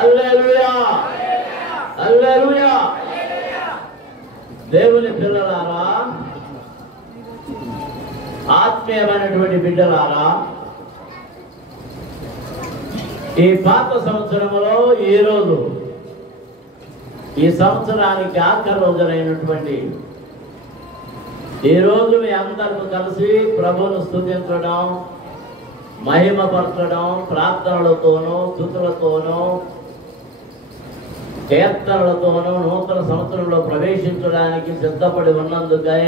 హల్లెలూయా, హల్లెలూయా. దేవుని పిల్లలారా, ఆత్మీయమైనటువంటి బిడ్డలారా, ఈ పాత సంవత్సరంలో ఈరోజు ఈ సంవత్సరానికి ఆఖరి రోజునైనటువంటి ఈరోజు మీ అందరితో కలిసి ప్రభువును స్తుతించడం, మహిమపరచడం, ప్రార్థనలతోనూ స్తుతులతోనూ కీర్తనలతోనూ నూతన సంవత్సరంలో ప్రవేశించడానికి సిద్ధపడి ఉన్నందుకై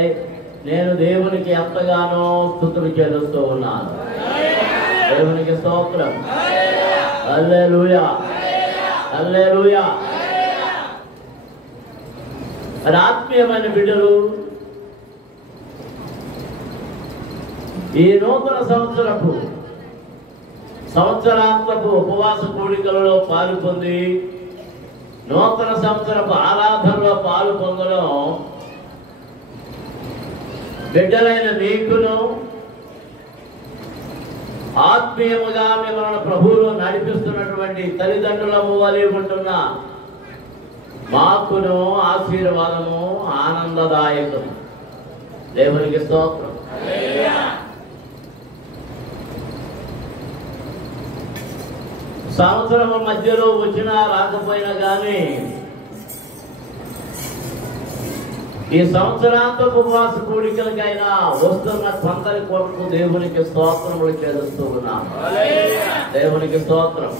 నేను దేవునికి ఎంతగానో స్తుతులు చెల్లిస్తూ ఉన్నాను. దేవునికి స్తోత్రం. హల్లెలూయా, హల్లెలూయా. ఆత్మీయమైన బిడ్డలు, ఈ నూతన సంవత్సరాంతపు ఉపవాస కూడికలలో పాలు పొంది నూతన సంవత్సరపు ఆరాధనలో పాలు పొందడం బిడ్డలైన మీకును, ఆత్మీయముగా మిమ్మల్ని ప్రభువులో నడిపిస్తున్నటువంటి తల్లిదండ్రులము వలె ఉంటున్న మాకును ఆశీర్వాదము, ఆనందదాయకము. దేవునికి స్తోత్రం. సంవత్సరం మధ్యలో వచ్చినా రాకపోయినా కానీ ఈ సంవత్సరాంతపు ఉపవాస కూడికలకైనా వస్తున్న కొందరి కొరకు దేవునికి స్తోత్రములు చెల్లిస్తూ ఉన్నాను. దేవునికి స్తోత్రం.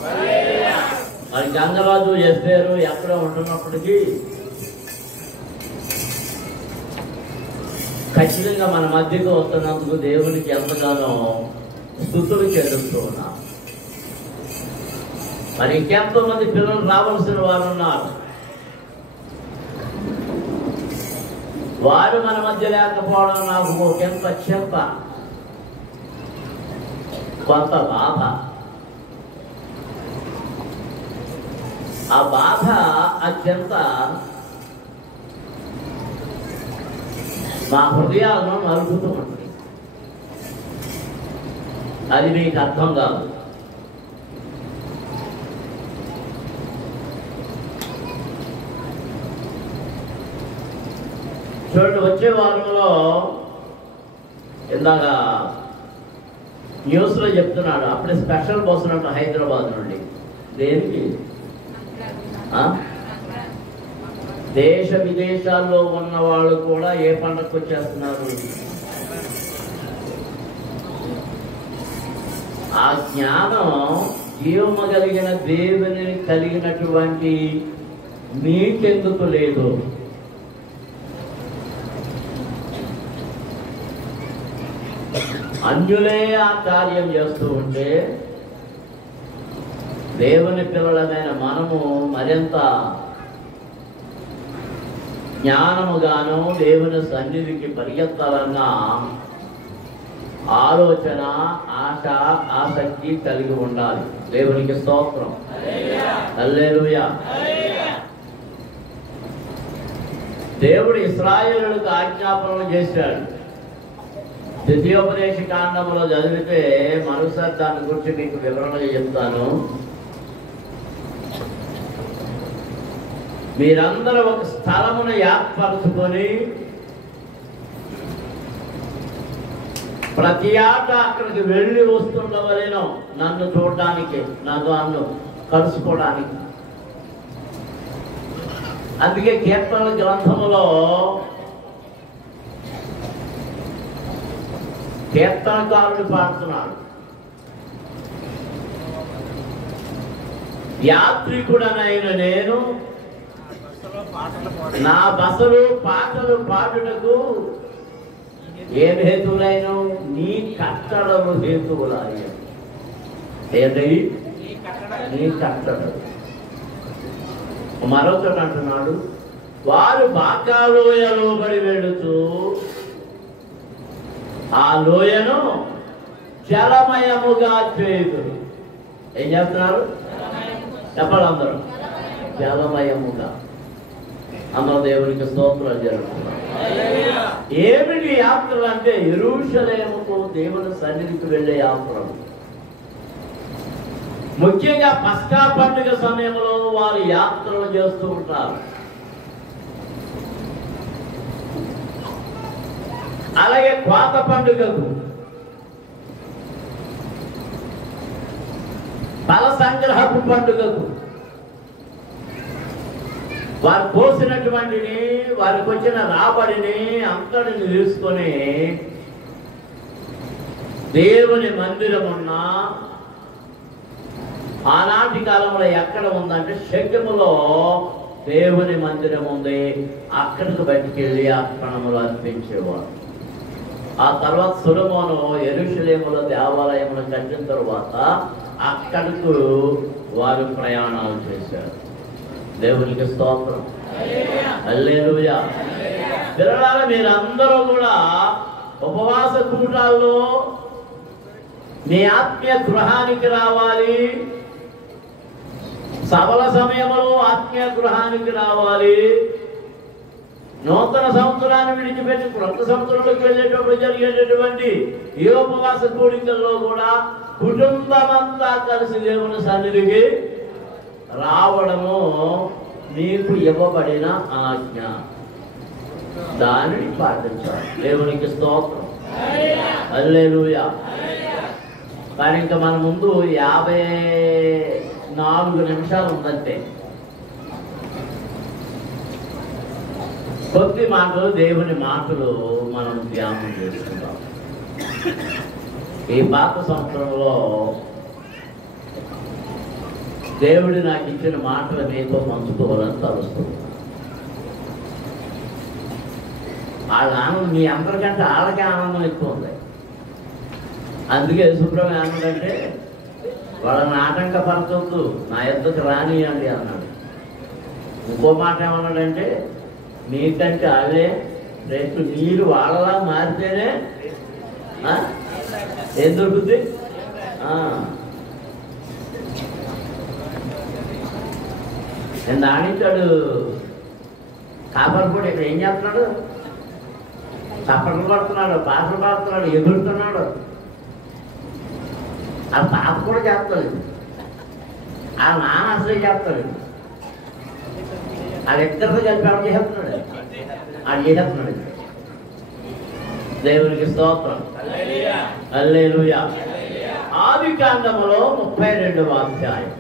మరి గంగరాజు ఎస్పేరు ఎక్కడ ఉంటున్నప్పటికీ ఖచ్చితంగా మన మధ్యకు వస్తున్నందుకు దేవునికి ఎంతగానో స్తుతులు చెల్లిస్తూ ఉన్నాం. మరి ఇంకెంతో మంది పిల్లలు రావాల్సిన వారు ఉన్నారు. వారు మన మధ్య లేకపోవడం నాకు ఒకంత చింత, కొంత బాధ. ఆ బాధ, ఆ చింత మా హృదయాలను నలుపుతూ ఉంటుంది. అది మీకు అర్థం కాదు. చూడండి, వచ్చే వారంలో ఇందాక న్యూస్లో చెప్తున్నాడు, అప్పుడే స్పెషల్ బస్సు ఉన్నట్టు హైదరాబాద్ నుండి. దేనికి? దేశ విదేశాల్లో ఉన్న వాళ్ళు కూడా ఏ పండగకు వచ్చేస్తున్నారు? ఆ జ్ఞానం జీవము కలిగిన దేవుని కలిగినటువంటి మీకెందుకు లేదు? అన్యులే ఆ కార్యం చేస్తూ ఉంటే దేవుని పిల్లలమైన మనము మరింత జ్ఞానముగాను దేవుని సన్నిధికి పరిగెత్తాలన్న ఆలోచన, ఆశ, ఆసక్తి కలిగి ఉండాలి. దేవునికి స్తోత్రం. హల్లెలూయా. దేవుడు ఇశ్రాయేలులకు ఆజ్ఞాపనలు చేశాడు. ద్వితీయోపదేశ కాండములో చదివితే మరోసారి దాని గురించి మీకు వివరణగా చెప్తాను. మీరందరూ ఒక స్థలమును ఏర్పరచుకొని ప్రతి ఆట అక్కడికి వెళ్ళి వస్తుండవలేను, నన్ను చూడడానికి, నన్ను కలుసుకోవడానికి. అందుకే కీర్తనల గ్రంథములో కీర్తనకారుడు పాడుతున్నాడు, యాత్రికుడనైన నేను నా బసలు పాటలు పాడుటకు ఏం హేతువులైన నీ కట్టడలు హేతువులాయ. ఏంటి? నీ కట్టడలు. మరో చోట అంటున్నాడు, వారు బాకా లోయలో పడి వెళుతూ ఆ లోయను జలమయముగా చేయుదురు. ఏం చేస్తున్నారు? చెప్పాలి అందరూ. జలమయముగా. అందరూ దేవునికి స్తోత్రాలు జరుగుతున్నారు. ఏమిటి యాత్రలు అంటే యెరూషలేముకు దేవుని సన్నిధికి వెళ్ళే యాత్రలు. ముఖ్యంగా పస్కా పండుగ సమయంలో వారు యాత్రలు చేస్తూ ఉంటారు. అలాగే కోత పండుగకు, ఫల సంగ్రహపు పండుగకు వారు కోసినటువంటిని, వారికి వచ్చిన రాబడిని అంతటిని తీసుకొని దేవుని మందిరం ఉన్న ఆనాటి కాలంలో ఎక్కడ ఉందంటే షెకెములో దేవుని మందిరం ఉంది. అక్కడికి బయటికెళ్ళి అర్పణములు అర్పించేవారు. ఆ తర్వాత సొలొమోను యెరూషలేములో దేవాలయములు కట్టిన తర్వాత అక్కడకు వారు ప్రయాణాలు చేశారు. దేవునికి స్తోత్రం, హల్లెలూయా. పిల్లలారా, మీరందరూ కూడా ఉపవాస కూటాల్లో మీ ఆత్మీయ గృహానికి రావాలి. సభల సమయంలో ఆత్మీయ గృహానికి రావాలి. నూతన సంవత్సరాన్ని విడిచిపెట్టి కొత్త సంవత్సరంలోకి వెళ్ళేటప్పుడు జరిగేటటువంటి ఈ ఉపవాస కూడికల్లో కూడా కుటుంబమంతా కలిసి దేవుని సన్నిధికి రావడము మీకు ఇవ్వబడిన ఆజ్ఞ. దానిని పాటించాలి. దేవునికి స్తోత్రం, హల్లెలూయా. కానీ ఇంకా మన ముందు 54 నిమిషాలు ఉందంటే కొద్ది మాటలు, దేవుని మాటలు మనం ధ్యానం చేసుకుందాం. ఈ పాత సంవత్సరంలో దేవుడు నాకు ఇచ్చిన మాటలు మీతో పంచుకోవాలని తలుస్తుంది. వాళ్ళ ఆనందం మీ అందరికంటే వాళ్ళకే ఆనందం ఎక్కువ ఉంది. అందుకే శుభ్రం ఏమన్నాడంటే, వాళ్ళని ఆటంకపరచొద్దు, నా ఎద్దకు రానియండి అన్నాడు. ఇంకో మాట ఏమన్నాడంటే, మీకంటే వాళ్ళే రేపు మీరు వాళ్ళలా మారితేనే ఏం దొరుకుతుంది. నేను దానించాడు కాపరిపోడు. ఇక్కడ ఏం చేస్తున్నాడు? చప్పట్లు పడుతున్నాడు, పాటలు పాడుతున్నాడు, ఎగురుతున్నాడు. ఆ తాత కూడా చేస్తాడు, ఆ నాన్న అసలే చేస్తాడు. అది ఎక్కడితో కలిపి ఆవిడ చేస్తున్నాడు, ఆడు చేస్తున్నాడు. దేవునికి స్తోత్రం, హల్లెలూయా. ఆదికాండములో 32వ అధ్యాయం,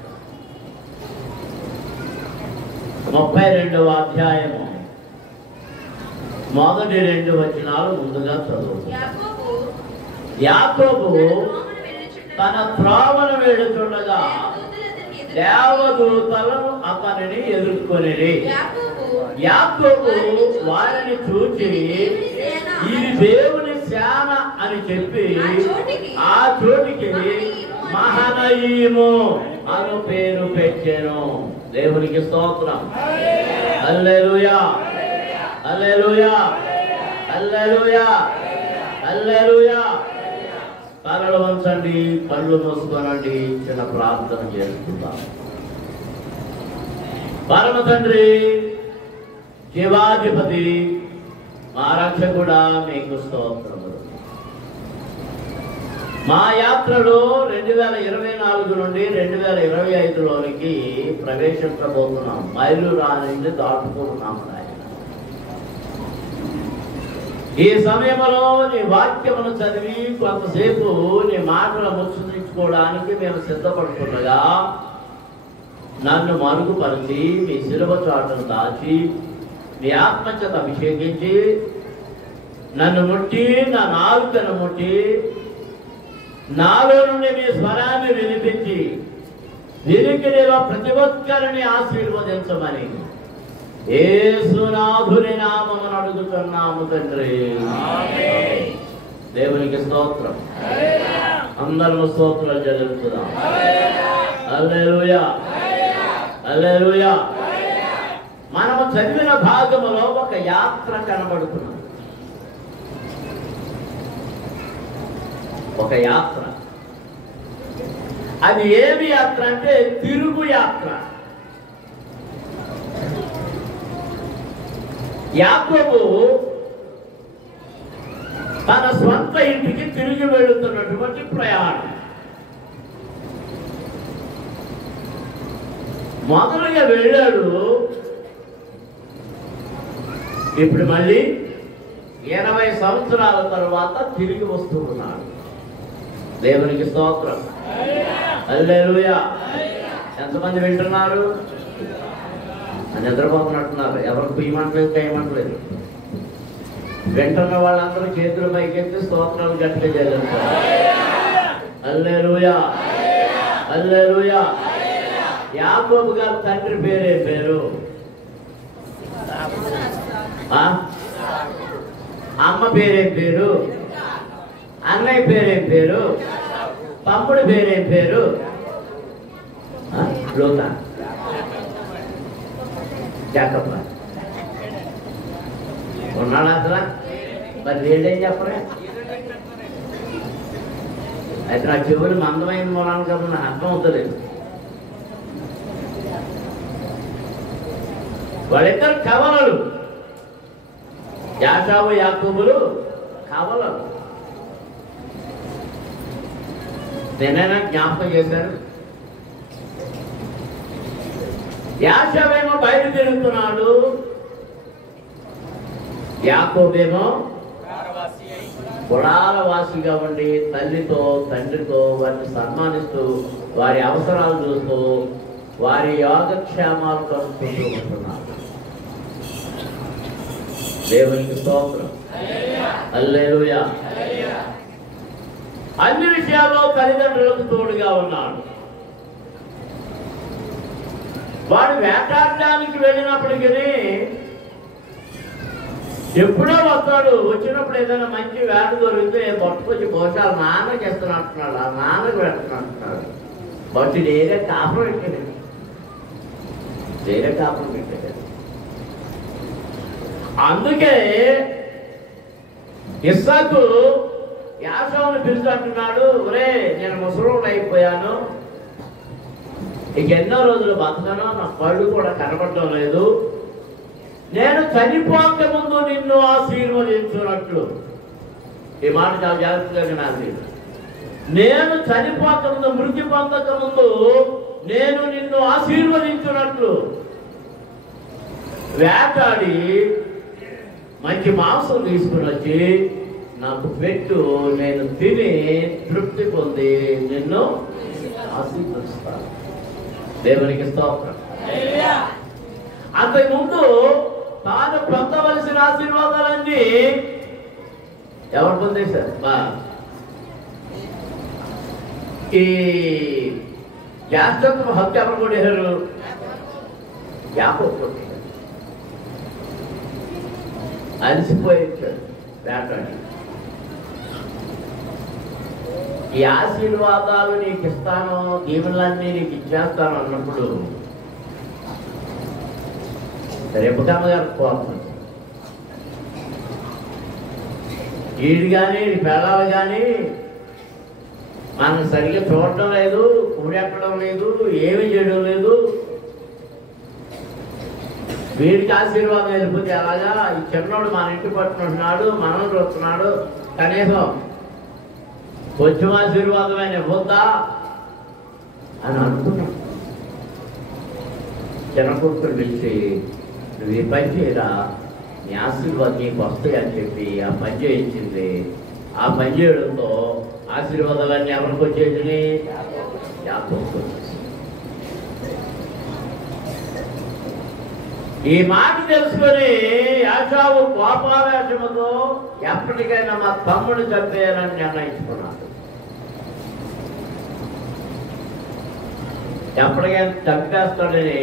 32వ అధ్యాయము మొదటి 2 వచనాలు ముందుగా చదువుతాం. యాకోబు తన త్రోవను వెడుతుండగా దేవదూతలను అతనిని ఎదుర్కొనిరి. యాకోబు వారిని చూచి ఇది దేవుని సేన అని చెప్పి ఆ చోటికి మహనయీము అను పేరు పెట్టెను. దేవునికి స్తోత్రం, హల్లెలూయా, హల్లెలూయా, హల్లెలూయా, హల్లెలూయా. తలలు వంచండి, కళ్ళు మూసుకోనండి, చిన్న ప్రార్థన చేసుకుందాం. పరమ తండ్రి, జీవాధిపతి, మా రక్షకుడా, మీకు స్తోత్రములు. మా యాత్రలో 2024 నుండి 2025లోనికి ప్రవేశించబోతున్నాం. మైలు రాని దాటుకుంటున్నాం. ఈ సమయంలో నీ వాక్యమును చదివి కొంతసేపు నీ మాటలు ముచ్చరించుకోవడానికి మేము సిద్ధపడుతుండగా నన్ను మరుగుపరిచి మీ శిలువ చాటును దాచి మీ ఆత్మచేత అభిషేకించి నన్ను ముట్టి, నా నాలుకను ముట్టి, నాలో నుండి మీ స్వరాన్ని వినిపించి వినికిడిలో ప్రతి ఒక్కరిని ఆశీర్వదించమని యేసునాథుని నామమున అడుగుతున్నాము తండ్రి. దేవునికి స్తోత్రం. అందరూ స్తోత్రాలు చెల్లించుదాం. హల్లెలూయా, హల్లెలూయా. మనము చదివిన భాగములో ఒక యాత్ర కనబడుతున్నది. ఒక యాత్ర. అది ఏమి యాత్ర అంటే తిరుగు యాత్ర. యాకోబు తన స్వంత ఇంటికి తిరిగి వెళుతున్నటువంటి ప్రయాణం. మొదలుగా వెళ్ళాడు. ఇప్పుడు మళ్ళీ 80 సంవత్సరాల తర్వాత తిరిగి వస్తూ ఉన్నాడు. దేవునికి స్తోత్రం. హల్లెలూయా. ఎంతమంది వింటున్నారు? నిద్రపోతున్నట్టున్నారు. ఎవరికి ఇవ్వట్లేదు, చేయమంటలేదు. వింటున్న వాళ్ళందరూ చేతులు పైకెత్తి స్తోత్రాలు గట్టిగా చేయగలుగుతారు. హల్లెలూయా, హల్లెలూయా. యాకోబు గారి తండ్రి పేరే పేరు? అమ్మ పేరేం పేరు? అన్నయ్య పేరేం పేరు? తమ్ముడి పేరేం పేరు? లోతా, జాకబ్బ. ఉన్నాడు అసలు? మరి వీళ్ళేం చెప్పరా? అయితే నా చెవులు మందమైన మూలానికి కాబట్టి నాకు అర్థం అవుతుంది. వాళ్ళిద్దరు కవలలు. యాకోబు యాకోబులు కవలలు. నేనైనా జ్ఞాపకం చేశారు. యాకోబేమో బయలుదేరుతున్నాడు, యాకోబేమో గుడాల వాసిగా ఉండి తల్లితో తండ్రితో వారిని సన్మానిస్తూ వారి అవసరాలు చూస్తూ వారి యోగక్షేమాలు కలుపుకుంటూ ఉంటున్నారు. దేవునికి స్తోత్రం. హల్లెలూయా. అన్ని విషయాల్లో తల్లిదండ్రులకు తోడుగా ఉన్నాడు. వాడు వేటాడడానికి వెళ్ళినప్పటికీ ఎప్పుడో వస్తాడు. వచ్చినప్పుడు ఏదైనా మంచి వేట దొరికితే పట్టుకొచ్చి బహుశా నాన్నకి ఇస్తున్నట్టున్నాడు, ఆ నాన్నకి పెడుతున్నట్టున్నాడు. బట్టి నేనే కాపురం పెట్టాడు, నేనే కాపురం పెట్టాడు. అందుకే ఇస్సాకు యాకోబుని పిలిచి అంటున్నాడు, ఒరే నేను ముసలోడు అయిపోయాను, ఇక ఎన్నో రోజులు బతకను, నా కళ్ళు కూడా కనబడటం లేదు, నేను చనిపోక ముందు నిన్ను ఆశీర్వదించున్నట్లు. ఈ మాట చాలా జాగ్రత్తగా వినాలి. నేను చనిపోక ముందు, మృతి పొందక ముందు నేను నిన్ను ఆశీర్వదించున్నట్లు వేటాడి మంచి మాంసం తీసుకుని వచ్చి నాకు పెట్టు, నేను తిని తృప్తి పొంది నిన్ను ఆశీర్వదిస్తాను. దేవునికి స్తోత్రం. అంతకుముందు తాను పొందవలసిన ఆశీర్వాదాలన్నీ ఎవరు పొందేశారు? ఈ జ్యేష్ఠత్వ హక్కు ఎవరు కొట్టేశారు? యాకోబు కొట్టేశారు. అలసిపోయించాడు వేటాడి. ఈ ఆశీర్వాదాలు నీకు ఇస్తాను, దీవులన్నీ నీకు ఇచ్చేస్తాను అన్నప్పుడు రెబెక్కమ్మ గారు కోపం. వీడు కానీ పిల్లలు కానీ మనం సరిగ్గా చూడటం లేదు, కూడెక్కడం లేదు, ఏమి చేయడం లేదు. వీడికి ఆశీర్వాదం వెళ్ళిపోతే అలాగా? ఈ చిన్నోడు మన ఇంటి పట్టుకుంటున్నాడు, మనం చూస్తున్నాడు, కనీసం కొంచెం ఆశీర్వాదమైన ఇవ్వద్దా అని అనుకున్నాం. చిన్న కొడుకుని పిలిచి, నువ్వు ఈ పని చేయరా, నీ ఆశీర్వాదం నీకు వస్తాయి అని చెప్పి ఆ పని చేయించింది. ఆ పని చేయడంతో ఆశీర్వాదాలన్నీ ఎవరికి వచ్చేసి? యాకోబుకు వచ్చేసి. ఈ మాట తెలుసుకొని యాకోబు కోపావేశముతో ఎప్పటికైనా మా తమ్ముడు చంపేయాలని నిర్ణయించుకున్నాడు. ఎప్పటికైనా చంపేస్తాడని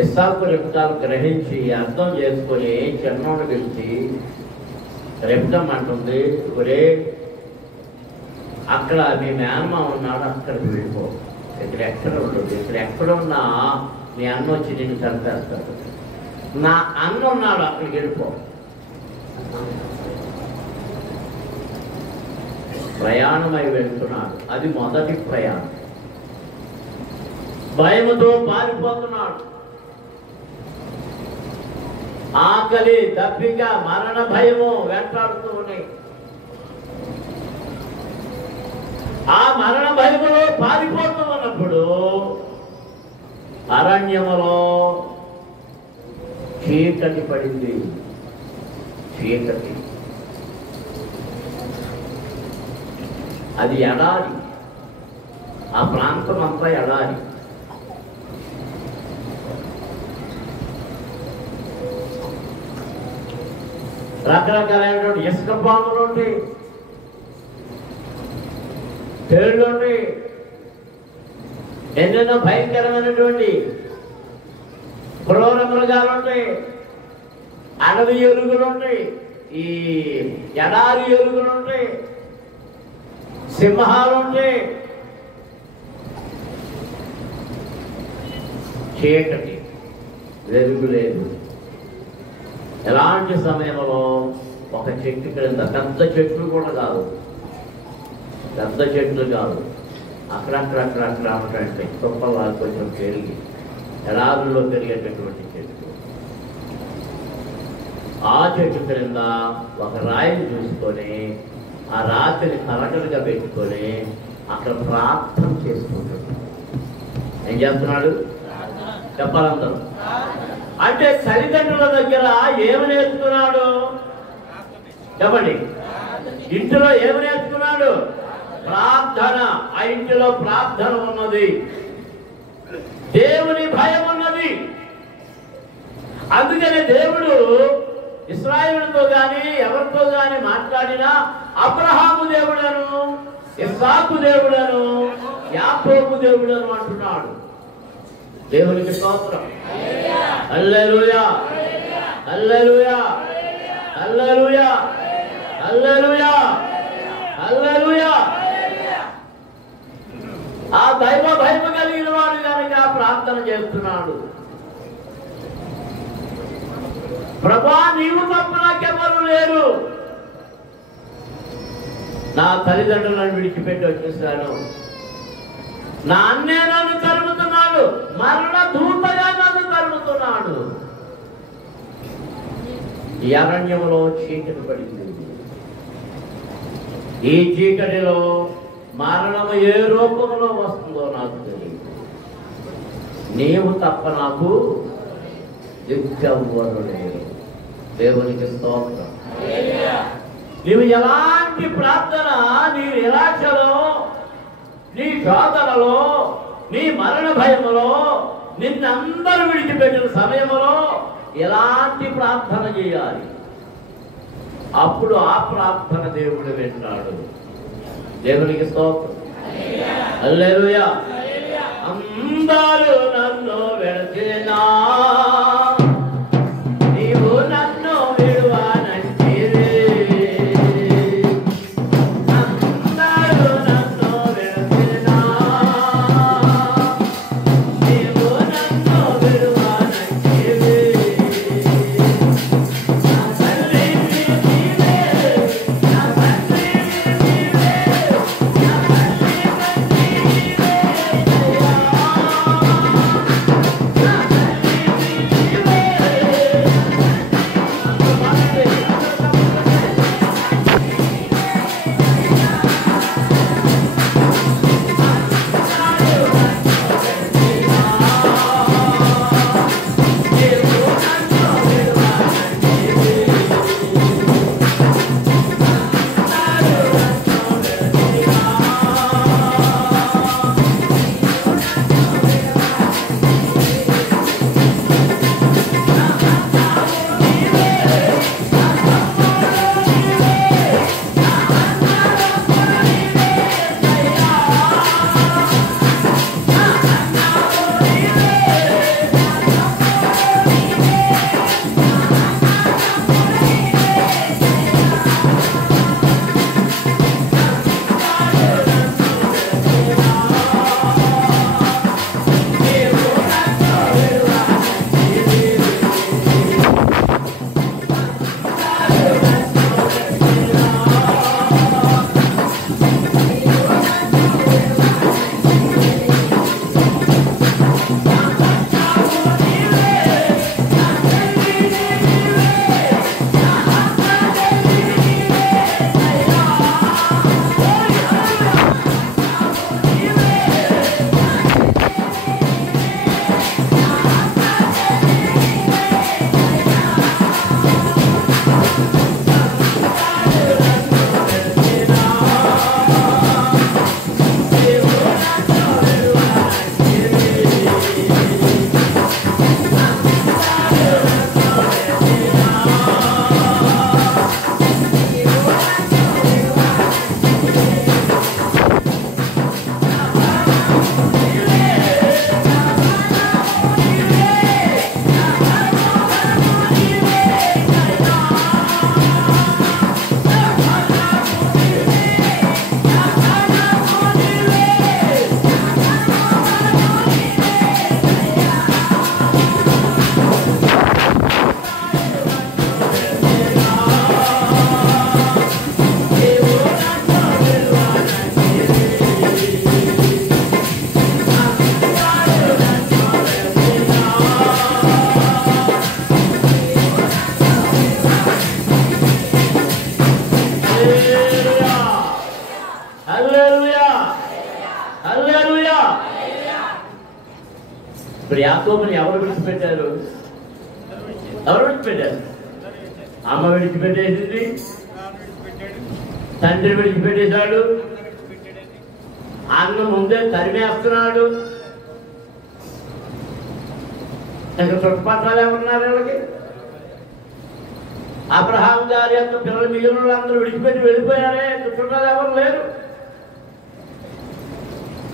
ఇస్సాకు రెబెక్కలు గ్రహించి అర్థం చేసుకొని చిన్నోడు పిలిచి, రెబెక్కమ్మ అంటుంది, ఒరే అక్కడ మీ మేనమా ఉన్నాడు, అక్కడికి వెళ్ళిపో, ఇక్కడ ఎక్కడ ఉండదు, ఇక్కడ ఎక్కడున్నా నీ అన్న వచ్చి నిన్ను చంపేస్తాడు, నా అన్న ఉన్నాడు అక్కడికి వెళ్ళిపో. ప్రయాణమై వెళ్తున్నాడు. అది మొదటి ప్రయాణం. భయముతో పారిపోతున్నాడు. ఆకలి, దప్పిక, మరణ భయము వెంటాడుతూ ఉన్నాయి. ఆ మరణ భయములో పారిపోతూ ఉన్నప్పుడు అరణ్యములో చీకటి పడింది. చీకటి, అది ఎడారి. ఆ ప్రాంతం అంతా ఎడారి. రకరకాలైనటువంటి ఇసుక పాములు ఉంటాయి, తేళ్ళు ఉంటాయి, ఎన్నెన్నో భయంకరమైనటువంటి క్రూర మృగాలు ఉంటాయి, అడవి ఎలుగులు ఉంటాయి, ఈ ఎడారి ఎలుగులు ఉంటాయి, సింహాలు ఉంటాయి. చీకటి, వెలుగు లేదు. ఎలాంటి సమయంలో ఒక చెట్టు క్రింద, పెద్ద చెట్లు కూడా కాదు, పెద్ద చెట్లు కాదు, అక్కడక్కడక్కడక్కడ అంటే తుప్పలా కొంచెం పెరిగి ఎడారుల్లో పెరిగేటటువంటి చెట్లు. ఆ చెట్టు క్రింద ఒక రాయిని చూసుకొని ఆ రాత్రిని కలకలుగా పెట్టుకొని అక్కడ ప్రార్థన చేసుకుంటున్నాడు. ఏం చేస్తున్నాడు చెప్పాలందరూ. అంటే తల్లిదండ్రుల దగ్గర ఏమి నేర్చుకున్నాడు చెప్పండి? ఇంటిలో ఏమి నేర్చుకున్నాడు? ప్రార్థన. ఆ ఇంటిలో ప్రార్థన ఉన్నది, దేవుని భయం ఉన్నది. అందుకనే దేవుడు ఇశ్రాయేలుతో గాని ఎవరితో గాని మాట్లాడినా అబ్రహాము దేవుడను, ఇస్సాకు దేవుడను, యాకోబు దేవుడను అంటున్నాడు. దేవునికి స్తోత్రం. హల్లెలూయా, హల్లెలూయా, హల్లెలూయా, హల్లెలూయా, హల్లెలూయా. ఆ దైవ భయం కలిగిన వాడు కనుక ప్రార్థన చేస్తున్నాడు. ప్రభా, నీవు తప్ప నాకెవరు లేరు. నా తల్లిదండ్రులను విడిచిపెట్టి వచ్చేసాను. నా అన్నే నన్ను తరుముతున్నాడు, మరణ దూతగా నన్ను తరుముతున్నాడు. ఈ అరణ్యంలో చీకటి పడింది. ఈ చీకటిలో మరణము ఏ రూపంలో వస్తుందో నాకు తెలియదు. నీవు తప్ప నాకు దిక్కెవ్వరు లేరు. దేవునికి స్తోత్రం. నీవు ఎలాంటి ప్రార్థన, నీ నిరాశలో, నీ శోధనలో, నీ మరణ భయములో, నిన్నందరూ విడిచిపెట్టిన సమయంలో ఎలాంటి ప్రార్థన చేయాలి? అప్పుడు ఆ ప్రార్థన దేవుడు వింటాడు. దేవునికి స్తోత్రం. హల్లెలూయా. అందరూ నన్ను విడిచినా నీవు నన్ను విడువనంటివి. అందరూ నన్ను విడిచినా నీవు నన్ను విడువనంటివి. నా తండ్రి నీవే, నా తండ్రి నీవే, నా తండ్రి నీవే, ఇప్పుడు యాకోబుని ఎవరు విడిచిపెట్టారు? ఎవరు విడిచిపెట్టారు? అమ్మ విడిచిపెట్టేసింది, తండ్రి విడిచిపెట్టేశాడు, అన్న ముందే తరిమేస్తున్నాడు. ఇంకా చుట్టుపక్కల ఏమన్నారు వీళ్ళకి? అబ్రహాం గారి యొక్క పిల్లలు మిగిలిన అందరూ విడిచిపెట్టి వెళ్ళిపోయారే, చుట్టుపక్కల ఎవరు లేరు.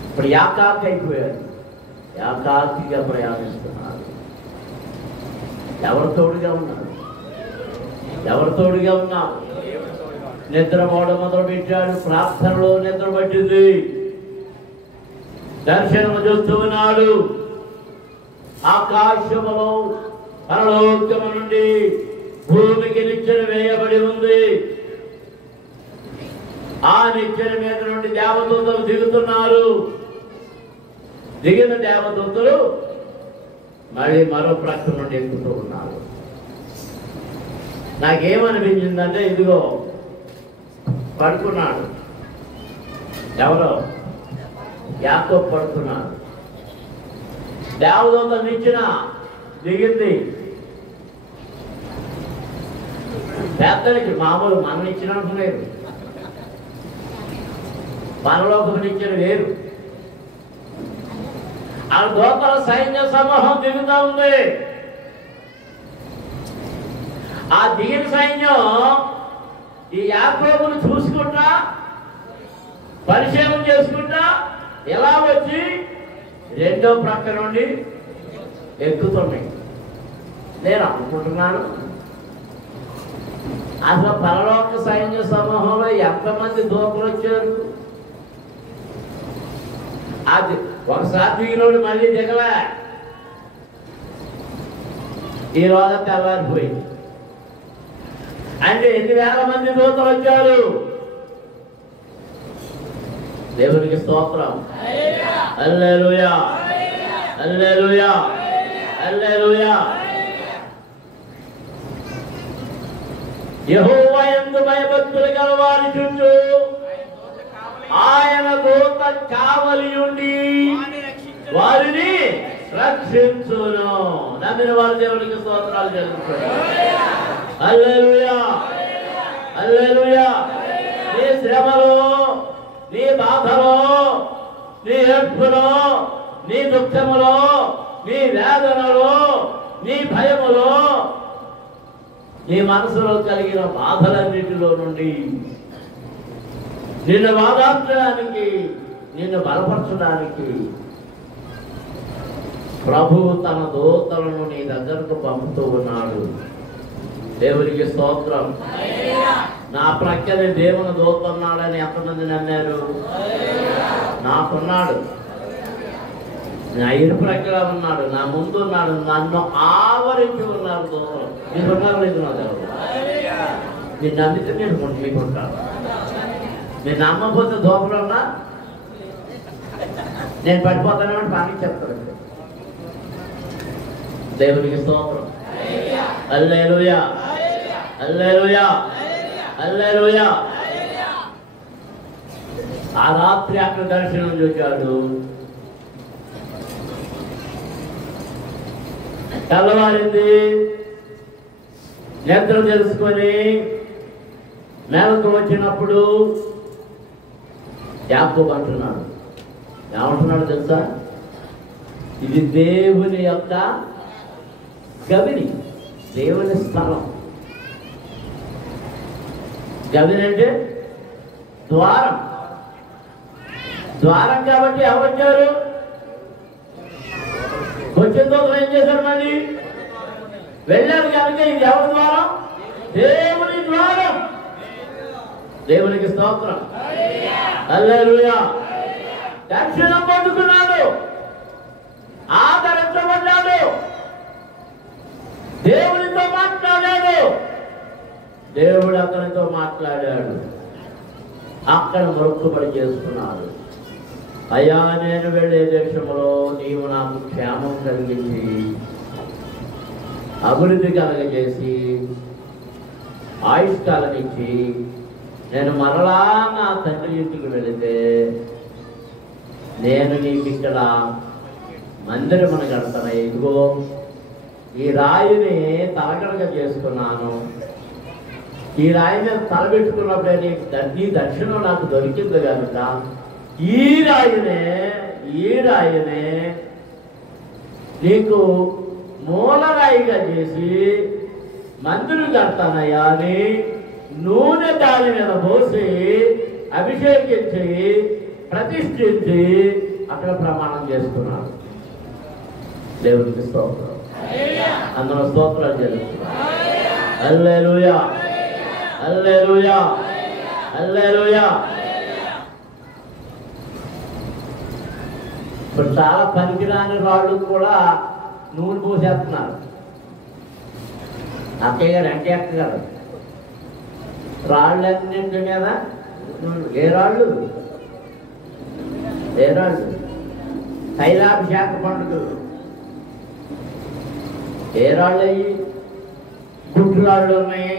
ఇప్పుడు యాకాకి అయిపోయారు, యాకాకిగా ప్రయాణిస్తున్నారు. ఎవరు తోడుగా ఉన్నారు? ఎవరు తోడుగా ఉన్నారు? నిద్రపోవడం మొదలు పెట్టాడు, ప్రార్థనలో నిద్ర పట్టింది, దర్శనము చూస్తూ ఉన్నాడు. ఆకాశములో పరలోకము నుండి భూమికి నిచ్చెన వేయబడి ఉంది. ఆ నిచ్చెన మీద నుండి దేవదూతలు దిగుతున్నారు. దిగిన దేవదూతలు మళ్ళీ మరో ప్రక్క నుండి ఎక్కుతూ ఉన్నారు. నాకేమనిపించిందంటే, ఇదిగో పడుకున్నాడు, ఎవరో యాకోబు పడుకున్నాడు. దేవదూతలు నిచ్చెన దిగింది. పెద్దలకి మామూలు మనం ఇచ్చినట్టు లేదు, పరలోకం నిచ్చెన వేరు. ఆ దూతల సైన్య సమూహం దిగుతూ ఉంది. ఆ దిగిన సైన్యం ఈ యాకోబును చూసుకుంటా, పరిశీలన చేసుకుంటా ఎలా వచ్చి రెండో ప్రక్క నుండి ఎక్కుతున్నాయి. నేను అనుకుంటున్నాను, అసలు పరలోక సైన్య సమూహంలో ఎంతమంది దూతలు వచ్చారు? అది ఒకసారి దిగినోడు మళ్ళీ దిగలే, ఈ రోజు తెల్లారిపోయింది. అంటే ఎన్ని వేల మంది దూతలు వచ్చారు? దేవునికి స్తోత్రం. హల్లెలూయా, హల్లెలూయా, హల్లెలూయా. యెహోవా యందు భయభక్తులు గల వారి చుట్టూ ఆయన దూత కావలి ఉండి వారిని రక్షించును. నమ్మిన వారి దేవునికి స్తోత్రాలు చెల్లించండి. హల్లెలూయా, హల్లెలూయా. నీ శ్రమలో, నీ బాధలో, నీ ఏడ్పులో, నీ దుఃఖములో, నీ వేదనలో, నీ భయములో, నీ మనసులో కలిగిన బాధలన్నిటిలో నుండి నిన్ను బాధార్చడానికి, నిన్ను బలపరచడానికి ప్రభువు తన దూతలను నీ దగ్గరకు పంపుతూ ఉన్నాడు. దేవునికి స్తోత్రం. నా ప్రక్కనే దేవుని దూత ఉన్నాడని ఎంతమంది నమ్మారు? నాకున్నాడు, నా ఇరు ప్రక్కల ఉన్నాడు, నా ముందు ఉన్నాడు, నన్ను ఆవరించి ఉన్నారు దూతలు. మీరు ఉన్నారు లేదు? నా దేవుడు మీరు నమ్మితే నేను మీకుంటాను. మీరు నమ్మకపోతే దూపలు ఉన్నా నేను పడిపోతానని పని చెప్తాను. దేవునికి స్తోత్రం. హల్లెలూయా, హల్లెలూయా, హల్లెలూయా. ఆ రాత్రి అక్కడ దర్శనం చూశాడు. తెల్లవారింది, నిద్ర తెలుసుకొని మేరకు వచ్చినప్పుడు యాకోబు అంటున్నాడు, ఏమంటున్నాడు తెలుసా? ఇది దేవుని యొక్క గవిని, దేవుని స్థలం. గవిని అంటే ద్వారం. ద్వారం కాబట్టి ఎవరు వచ్చారు? వచ్చిన దూతలు ఏం చేశారు? మళ్ళీ వెళ్ళారు కనుక ఇది ఎవరి ద్వారం? దేవుని ద్వారం. దేవునికి స్తోత్రం. హల్లెలూయా. దర్శనం పొందుకున్నాడు, ఆదరించబడ్డాడు, దేవునితో మాట్లాడాడు, దేవుడు అతనితో మాట్లాడాడు. అక్కడ మొక్కుబడి చేసుకున్నాడు. అయ్యా, నేను వెళ్ళే దేశంలో నీవు నాకు క్షేమం కలిగించి అభివృద్ధి కలగజేసి ఆయుష్కాలనిచ్చి నేను మరలా నా తండ్రి ఇంటికి వెళితే నేను నీకు ఇక్కడ మందిరమును కడతానయ్యా. ఇదిగో ఈ రాయిని తలకడగా చేసుకున్నాను. ఈ రాయి మీద తలబెట్టుకున్నప్పుడే నీ దర్శనం నాకు దొరికింది కనుక ఈ రాయినే నీకు మూలరాయిగా చేసి మందిరం కడతానయ్యా అని నూనె దాని మీద పోసి అభిషేకించి ప్రతిష్ఠించి అక్కడ ప్రమాణం చేసుకున్నాడు. దేవునికి స్తోత్రం. అందులో స్తోత్రాలు జరుగుతున్నాయి. హల్లెలూయా, హల్లెలూయా, హల్లెలూయా. ఇప్పుడు చాలా పనికిరాని రాళ్ళు కూడా నూనె పోసేస్తున్నారు. అక్కయ్య గారు అంటే అక్క గారు రాళ్ళన్నింటి మీద ఏ రాళ్ళు తైలాభిషేక పండుగలు ఏ రాళ్ళు అయ్యి గుడ్డు రాళ్ళు ఉన్నాయి,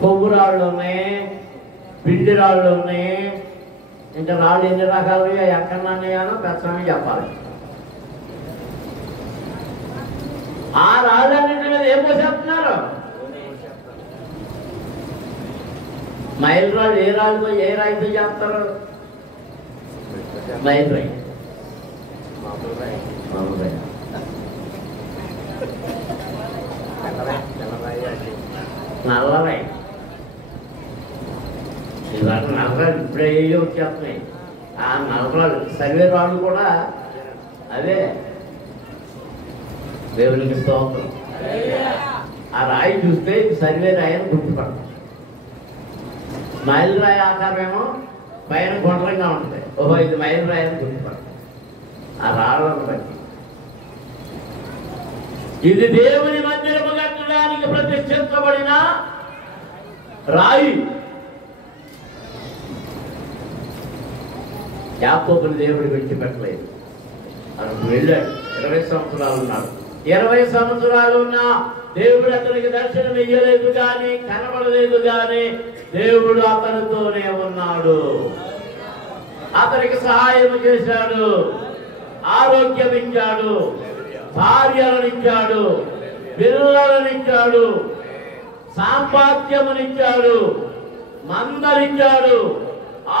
కొవ్వు రాళ్ళు ఉన్నాయి, పిండి రాళ్ళు ఉన్నాయి. ఇంకా రాళ్ళు ఎన్ని రకాలుగా ఎక్కడన్నాయో పెద్దమని చెప్పాలి. ఆ రాళ్ళన్నింటి మీద ఏం పోసేస్తున్నారు? మైల్ రాళ్ళు. ఏ రాళ్ళతో ఏ రాయితో చేస్తారు? మైల్ రాయి, నల్లరాయి. ఇవాళ నల్లరాళ్ళు ఇప్పుడే వచ్చేస్తున్నాయి. ఆ నల్లరాళ్ళు సర్వే రాళ్ళు కూడా అదే. దేవునికి స్తోత్రం. ఆ రాయి చూస్తే ఇది సర్వే రాయి అని గుర్తుపడతాం. మైల్ రాయి ఆకారమేమో పైన గుండ్రంగా ఉంటుంది. ఓహో ఇది మైల్ రాయి అని గుర్తుపడతాం ఆ రాళ్ళను బట్టి. ఇది దేవుని మందిరము కట్టడానికి ప్రతిష్ఠించబడిన రాయి. యాకోబుని దేవుడు విడిచిపెట్టలేదు. అతను వెళ్ళాడు. 20 సంవత్సరాలు ఉన్నాడు. 20 సంవత్సరాలు ఉన్నా దేవుడు అతనికి దర్శనం ఇయ్యలేదు కానీ, కనబడలేదు కానీ దేవుడు అతనితోనే ఉన్నాడు. అతనికి సహాయం చేశాడు, ఆరోగ్యం ఇచ్చాడు, భార్యలనిచ్చాడు, పిల్లలనిచ్చాడు, సాంపాద్యమునిచ్చాడు, మందలిచ్చాడు.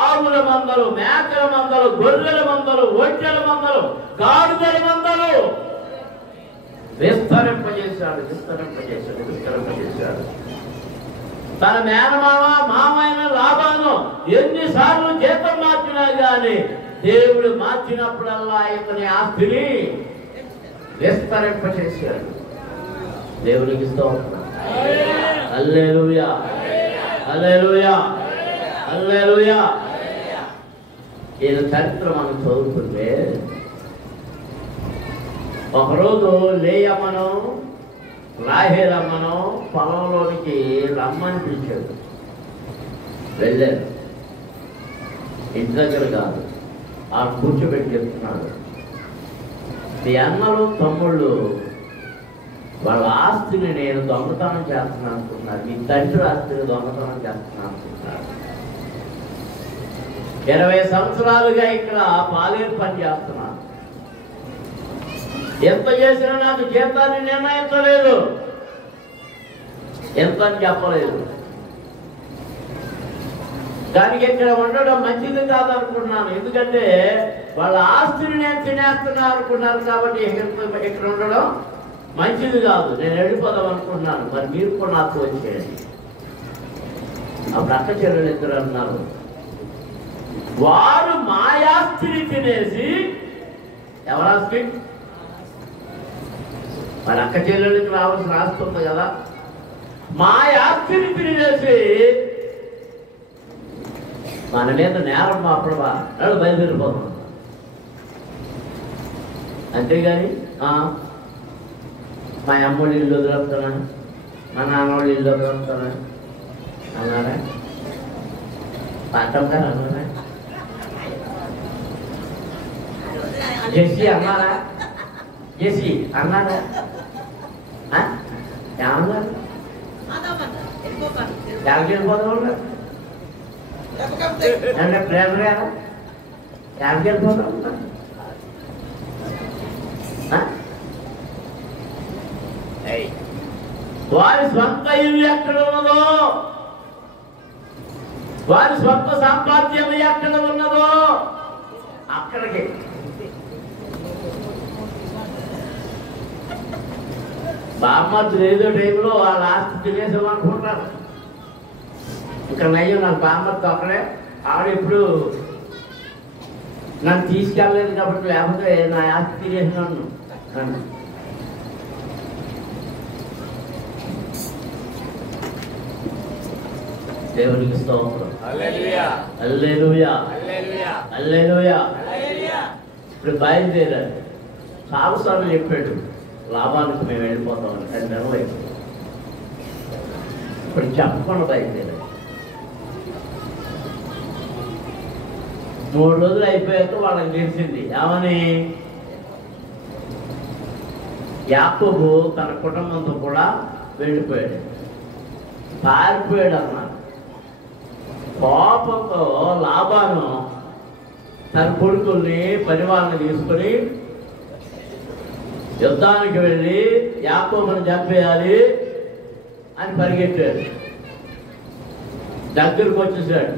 ఆవుల మందలు, మేకల మందలు, గొర్రెల మందలు, ఒంటెల మందలు, గాడిదల మందలు విస్తరింపజేశాడు. తన మామైన లాభాను ఎన్నిసార్లు జీతం మార్చినా గాని దేవుడు మార్చినప్పుడల్లా ఇతని ఆస్తిని విస్తరింపజేశాడు. దేవునికి స్తోత్రం. హల్లెలూయా, హల్లెలూయా, హల్లెలూయా. ఈయన చరిత్ర మనం చదువుతుంటే ఒకరోజు లేయమ్మను రాహేలమ్మను పొలంలోనికి రమ్మని పిలిచాడు. వెళ్ళారు. ఇంటి దగ్గర కాదు, ఆ కూర్చోబెట్టి చెప్తున్నాడు, మీ అన్నలు తమ్ముళ్ళు వాళ్ళ ఆస్తిని నేను దొంగతనం చేస్తున్నాను అనుకుంటున్నారు. మీ తండ్రి ఆస్తిని దొంగతనం చేస్తున్నాను అనుకుంటున్నారు. 20 సంవత్సరాలుగా ఇక్కడ పాలేరు పని చేస్తున్నాను. ఎంత చేసినా నాకు జీతాన్ని నిర్ణయించలేదు, ఎంత అని చెప్పలేదు. దానికి ఇక్కడ ఉండడం మంచిది కాదనుకుంటున్నాను. ఎందుకంటే వాళ్ళ ఆస్తిని నేను తినేస్తున్నా అనుకున్నారు కాబట్టి ఇక్కడ ఉండడం మంచిది కాదు. నేను వెళ్ళిపోదాం అనుకుంటున్నాను. మరి మీరు కూడా నాకు వచ్చేయండి. అప్పుడు అక్క చెల్లెలు ఇద్దరు అన్నారు, వారు మా ఆస్తిని తినేసి, ఎవరాస్తి? మరి అక్క చెల్లెళ్ళకి రావాల్సిన ఆస్తి ఉంది కదా, మా ఆస్తిని తినేసి మన మీద నేరం మాపడవా వాళ్ళు బయలుదేరిపోతాం. అంతేగాని మా అమ్మోళ్ళు ఇల్లు వదిలేస్తానా, మా నాన్నోళ్ళు ఇల్లు వదిలేస్తానా అన్నారా? పాఠం గారు అన్నారా? జెస్సీ అన్నారా? జెస్సీ అన్నారా? ఏమన్నారు? ఎవరికి వెళ్ళిపోతాం? అంటే ప్రేమ గారా ఎవరికి వెళ్ళిపోతాం? వారి స్వంత ఇల్లు ఎక్కడ ఉన్నదో, వారి స్వంత సంపాద్యం ఎక్కడ ఉన్నదో అక్కడికి బామ్మర్తులు ఏదో టైంలో వాళ్ళ ఆస్తి తినేసామనుకుంటారు. ఇక్కడ నయ్యో నాకు బామ్మర్తి అక్కడే ఆవిడ ఎప్పుడు నన్ను తీసుకెళ్ళలేదు కాబట్టి, లేకపోతే నా ఆస్తి తినేసినాను నన్ను. దేవునికి స్తోత్రం. హల్లెలూయా హల్లెలూయా హల్లెలూయా. ఇప్పుడు బయలుదేరారు. చాలాసార్లు చెప్పాడు లాభానికి మేము వెళ్ళిపోతామని, 2 నెలలు అయిపోయింది. ఇప్పుడు చెప్పకుండా బయలుదేరారు. 3 రోజులు అయిపోయాక వాళ్ళకి తెలిసింది ఏమని, యాకోబు తన కుటుంబంతో కూడా వెళ్ళిపోయాడు, పారిపోయాడు అన్నారు. కోపంతో లాబాను తన కొడుకుల్ని పరివారాన్ని తీసుకుని యుద్ధానికి వెళ్ళి యాకోబుని చంపేయాలి అని పరిగెట్టాడు. దగ్గరకు వచ్చేసాడు.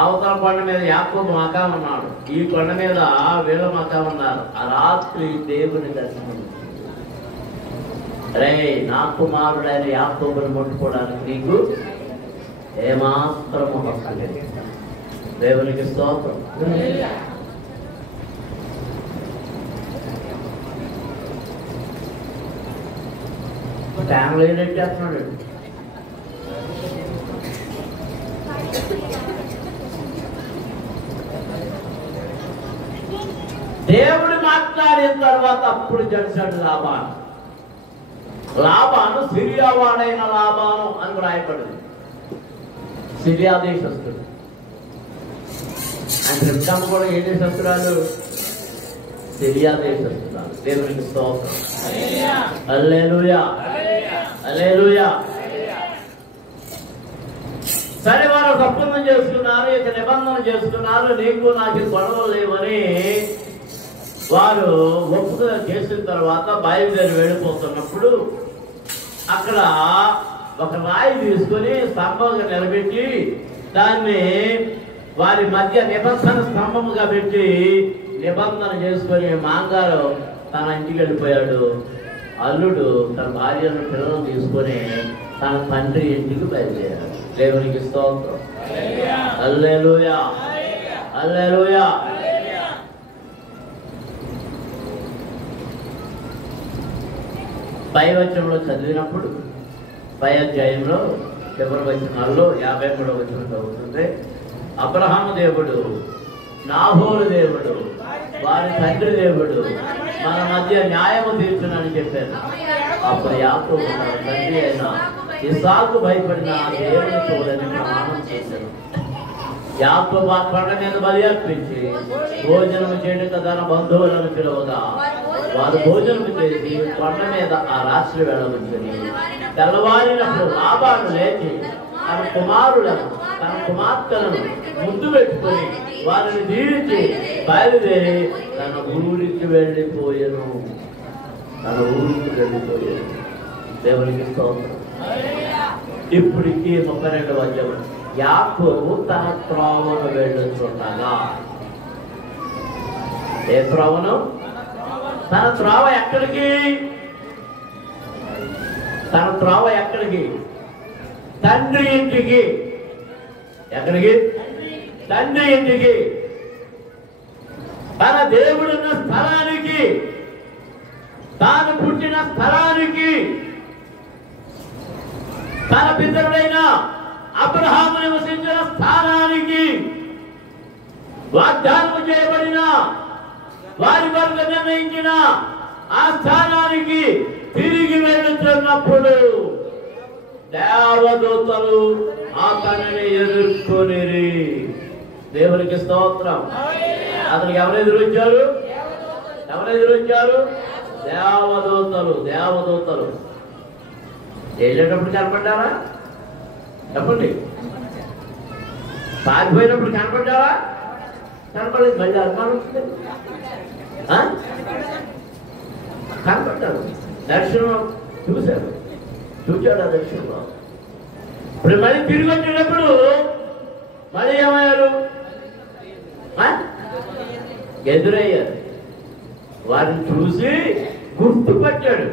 అవతల కొండ మీద యాకోబు మకాం ఉన్నాడు, ఈ కొండ మీద వీళ్ళ మకాం ఉన్నారు. ఆ రాత్రి దేవుని దర్శనం. రే, నా కుమారుడైన యాకోబుని ముట్టుకోవడానికి నీకు ఏమాత్రము హక్కు లేదు. దేవునికి స్తోత్రం. ఫ్యామిలీ ఏం చేస్తున్నాడు? దేవుడు మాట్లాడిన తర్వాత అప్పుడు జడిసాడు లాబాను. లాబాను సిరియా వాడైన లాబాను అని రాయబడింది. సిరియా దేశస్తుడు. ఆయన రిబ్కాను కూడా ఏ దేశస్తురాలు? సిరియా దేశస్తురాలు. దేవునికి స్తోత్రం. హల్లెలూయా హల్లెలూయా. సరే, వారు ఒప్పందం చేసుకున్నారు, ఇక నిబంధన చేసుకున్నారు, నీకు నాకు గొడవలు లేవని వారు ఒప్పుదల చేసిన తర్వాత బయలుదేరి వెళ్ళిపోతున్నప్పుడు అక్కడ ఒక రాయి తీసుకొని స్తంభంగా నిలబెట్టి దాన్ని వారి మధ్య నిబంధన స్తంభముగా పెట్టి నిబంధన చేసుకొని మాంగారు తన ఇంటికి వెళ్ళిపోయాడు. అల్లుడు తన భార్యను పిల్లలను తీసుకొని తన తండ్రి ఇంటికి బయలుదేరాడు. దేవునికి స్తోత్రం. హల్లెలూయా హల్లెలూయా. పై వచనంలో చదివినప్పుడు, పై అధ్యాయంలో చివరి వచనాల్లో 53వ వచనం చదువుతుంటే, అబ్రహాము దేవుడు, నాహోరు దేవుడు, వారి తండ్రి దేవుడు మన మధ్య న్యాయము తీర్చునని చెప్పారు. అప్పుడు యాకోబు తన తండ్రి అయిన ఇస్సాకు భయపడిన దేవుని చూడని ప్రమాణం చేశారు. యాకోబు ఆ కొండ మీద బలి అర్పించి భోజనం చేయడం తన బంధువులను పిలువగా వారు భోజనం చేసి కొండ మీద ఆ రాత్రి వెళ్ళవచ్చని. తెల్లవారినప్పుడు లాబాను లేచి తన కుమారులను తన కుమార్తెలను ముందు పెట్టుకొని వారిని దీవించి బయలుదేరి తన ఊరికి వెళ్ళిపోయాను. తన ఊరికి వెళ్ళిపోయాను. దేవునికి స్తోత్రం. ఇప్పుడు ఈ 32వ అధ్యాయం, యాకోబు తన త్రోవను వెళ్ళుచుండగా. ఏ త్రోవను? తన త్రోవ ఎక్కడికి? తన త్రోవ ఎక్కడికి? తండ్రి ఇంటికి. ఎక్కడికి? తండ్రి ఇంటికి. తన దేవుడున్న స్థలానికి, తాను పుట్టిన స్థలానికి, తన పితరుడైన అబ్రహాము నివసించిన స్థానానికి, వాగ్దానం చేయబడిన వారి వర్గం నిర్ణయించిన ఆ స్థానానికి తిరిగి వెళ్ళుతున్నప్పుడు దేవదూతలు అతనిని ఎదుర్కొనిరి. దేవునికి స్తోత్రం. అతనికి ఎవరు ఎదురొచ్చారు? ఎవరు ఎదురొచ్చారు? దేవదూతలు. దేవదూతలు వెళ్ళేటప్పుడు కనపడ్డారా? చెప్పండి. పారిపోయినప్పుడు కనపడ్డారా? కనపడలేదు. మళ్ళీ అనుమానం వస్తుంది. కనపడ్డారు. దర్శనం చూశారు. చూచాడు ఆ దర్శనంలో. ఇప్పుడు మళ్ళీ తిరిగి వచ్చేటప్పుడు మళ్ళీ ఏమయ్యారు? ఎదురయ్యారు. వారిని చూసి గుర్తుపట్టాడు.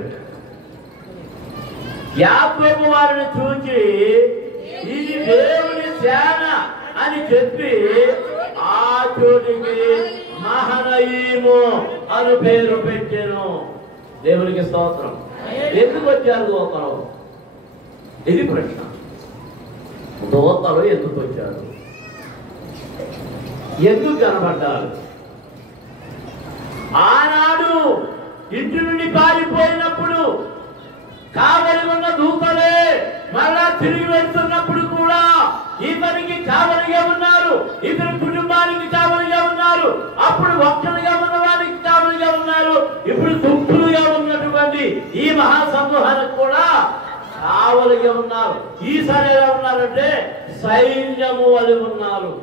యాకోబు వారిని చూచి ఇది దేవుని సేన అని చెప్పి ఆ చోటికి మహనయీము అని పేరు పెట్టాను. దేవునికి స్తోత్రం. ఎందుకు వచ్చారు దూతలు? ఇది ప్రశ్న. దూతలు ఎందుకు వచ్చారు? ఎందుకు కనబడ్డారు? ఆనాడు ఇంటి నుండి పారిపోయినప్పుడు కావలి ఉన్న దూతలే మరలా తిరిగి వెళ్తున్నప్పుడు కూడా ఇతనికి కావలిగా ఉన్నారు, ఇతని కుటుంబానికి కావలిగా ఉన్నారు. అప్పుడు ఒక్కరిగా ఉన్న వారికి కావలిగా ఉన్నారు. ఇప్పుడు దుఃఖులుగా ఉన్నటువంటి ఈ మహాసమూహానికి కూడా కావలిగా ఉన్నారు. ఈసారి ఎలా ఉన్నారంటే సైన్యము వలె ఉన్నారు.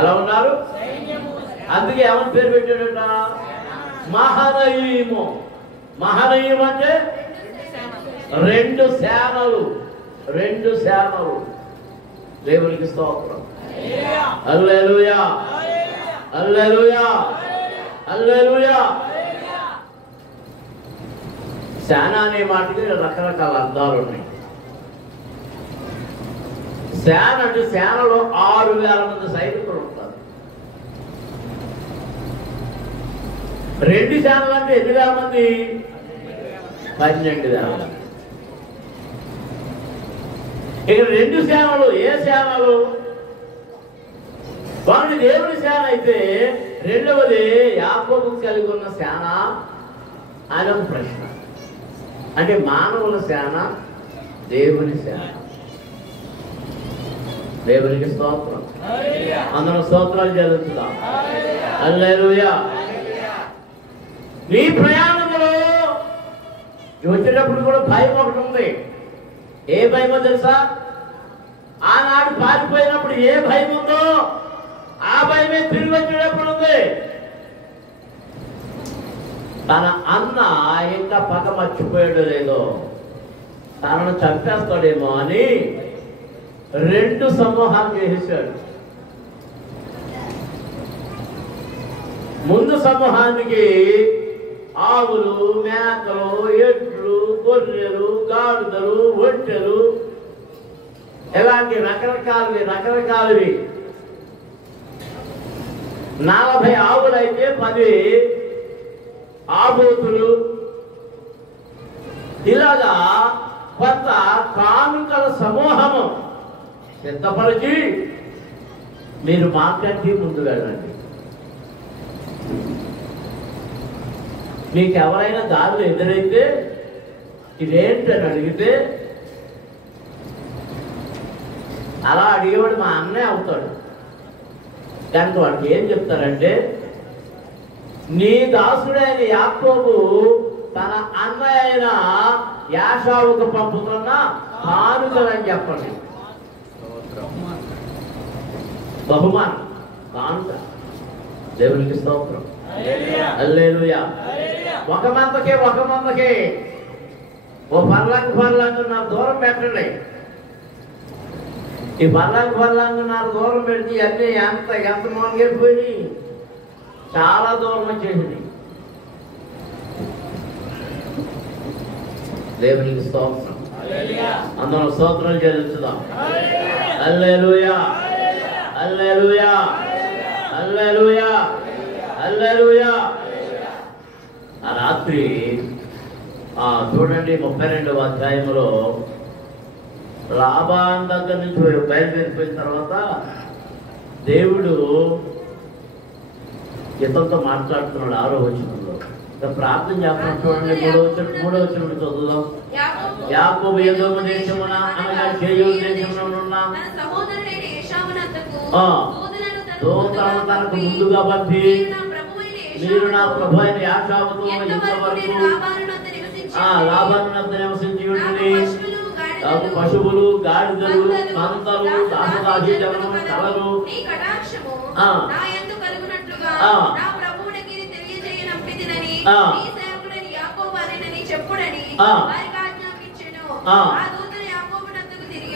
ఎలా ఉన్నారు? అందుకే ఏమని పేరు పెట్టాడట? మహనయీము. మహనయీము అంటే రెండు సేనలు. రెండు సేనలు. దేవునికి స్తోత్రం. హల్లెలూయా, హల్లెలూయా, హల్లెలూయా. సేన అనే మాటకి రకరకాల అర్థాలు ఉన్నాయి. సేన అంటే సేనలో 6,000 మంది సైనికులు ఉంటారు. రెండు సేనలు అంటే 8,000 మంది? 12,000. ఇక్కడ రెండు సేనలు. ఏ సేనలు? ఒకటి దేవుని సేన అయితే రెండవది యాకోబు కలిగి ఉన్న సేన అని ఒక ప్రశ్న. అంటే మానవుల సేన, దేవుని సేన. దేవునికి స్తోత్రం. అందరం స్తోత్రాలు చెల్లించుదాం. హల్లెలూయా. నీ ప్రయాణంలో వచ్చేటప్పుడు కూడా భయం ఒకటి ఉంది. ఏ భయమో తెలుసా? ఆనాడు పారిపోయినప్పుడు ఏ భయం ఉందో ఆ భయమే తిరిగి వచ్చేటప్పుడు ఉంది. తన అన్న ఇంకా పక్క మర్చిపోయాడో లేదో, తనను చంపేస్తాడేమో అని రెండు సమూహాలు చేసేసాడు. ముందు సమూహానికి ఆవులు, మేకలు, ఎడ్లు, గొర్రెలు, గాడిదలు, ఒంటెలు, ఇలాంటి రకరకాలవి 40 ఆవులైతే 10 ఆబోతులు, ఇలాగా కొత్త కానుకల సమూహము సిద్ధపరిచి మీరు మార్కెట్కి ముందు వెళ్ళండి. మీకు ఎవరైనా దారులు ఎదురైతే ఇదేంటని అడిగితే, అలా అడిగేవాడు మా అన్నయ్య అవుతాడు. దానికి వాడికి ఏం చెప్తారంటే, నీ దాసుడైన యాకోబు తన అన్నయ్య అయిన యాషావుకు పంపుతున్న కానుకలని చెప్పండి. బహుమానం, కానుక. దేవునికి స్తోత్రం. హల్లెలూయా. ఒక మందకే ఓ పర్లాంగున్నర దూరం పెట్టండి. ఈ పర్లాంగున్నర దూరం పెడితే అన్నీ ఎంత మోనగైపోయి చాలా దూరం వచ్చేసింది. దేవునికి స్తోత్రం. అందరం స్తోత్రాలు చెల్లించుదాం. హల్లెలూయా, హల్లెలూయా, హల్లెలూయా, హల్లెలూయా. ఆ రాత్రి చూడండి 32వ అధ్యాయంలో లాబాను దగ్గర నుంచి బయలుదేరిపోయిన తర్వాత దేవుడు ఇతనితో మాట్లాడుతున్నాడు. 6వ వచనంలో ప్రార్థన చేస్తున్నాడు. చూడండి 3వ వచనం చదువుదాం. యాకోబు ఎదోము దేశమున అనగా షేయోరు దేశమున ఉన్న దూతలను తనకు ముందుగా పంపి, మీరు నా ప్రభు అయిన యాషావుతో ఇంతవరకు లాబాను వద్ద నివసించి ఉండి పశువులు, గాడిదలు, మంతలు, దాసదాసీ జనము, కలలు